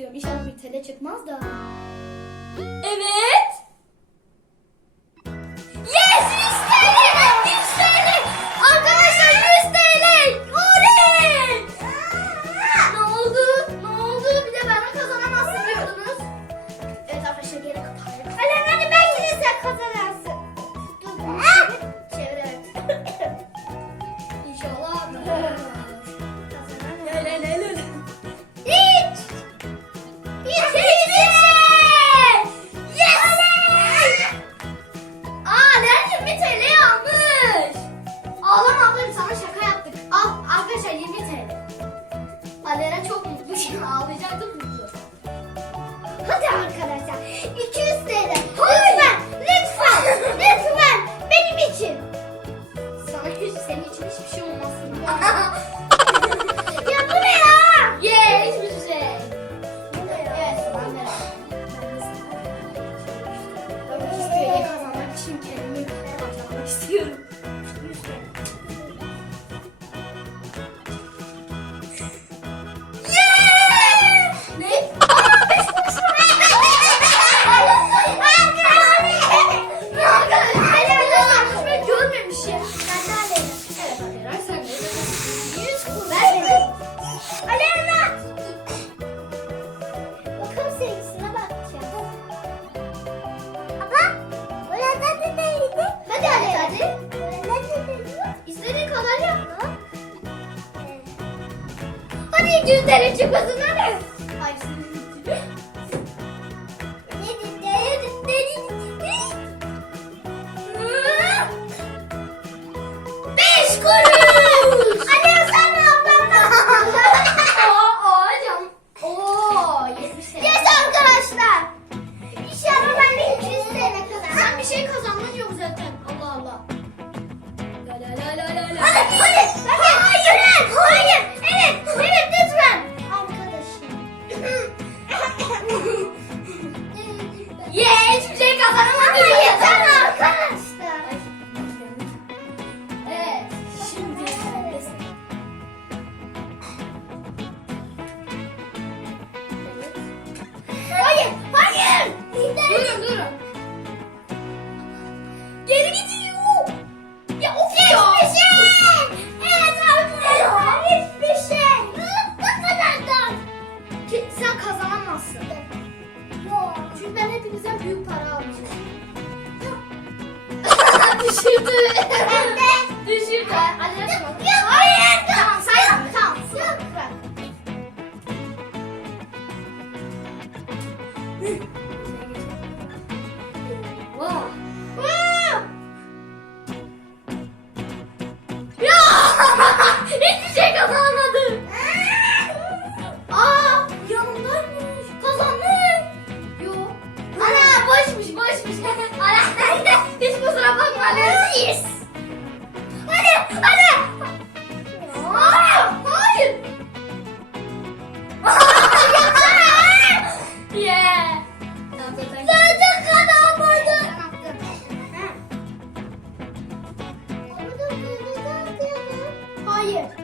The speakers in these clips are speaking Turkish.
istiyorum. İnşallah bir tele çıkmaz da. Evet. 200 TL. Lütfen, lütfen, lütfen benim için. Sana hiç, senin için hiçbir şey olmaz. ya bu ya? Ye, hiçbir Evet, ben de. Ben de kazanmak için kendimi kazanmak istiyorum. 玉 Yeah.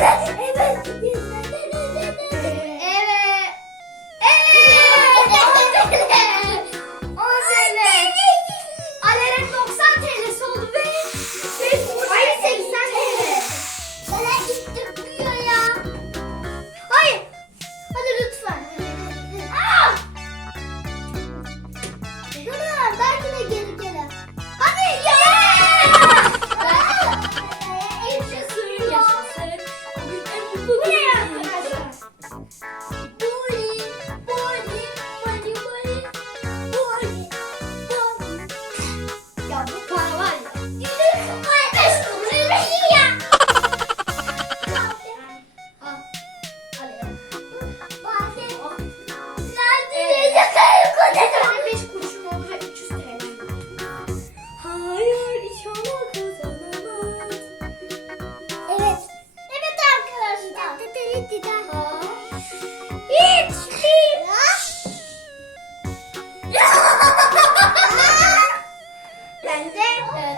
Get it!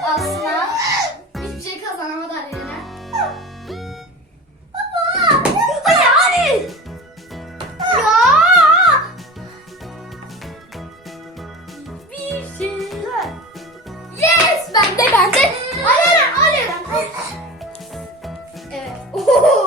Aslan. Hiçbir şey kazanamadı Aleyna. Baba! Hayır Ali! Ya! Bir şey. Yes! Bende bende. Aleyna Evet.